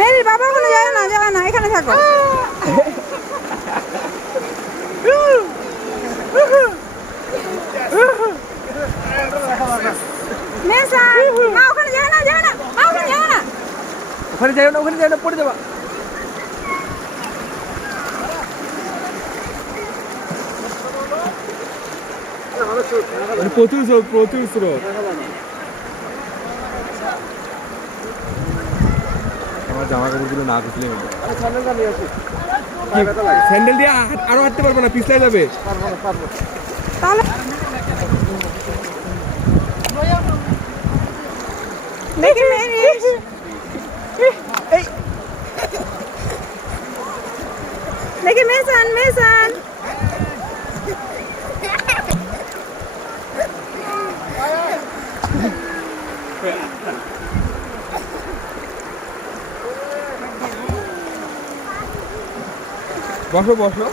মেরির বাবা ওখানে যাবে না এখানে থাকো। মেসান মা ওখানে যাবে না মা ওখানে যাবে না ওখানে যাই না পড়ে যাবা। প্রচুর স্রোত। আমার জামা কাপড়গুলো না ধুলে স্যান্ডেল দিয়ে আরো হাঁটতে পারবো না, পিছলে যাবে। তাহলে দেখি মেরি দেখি মেসান বসো।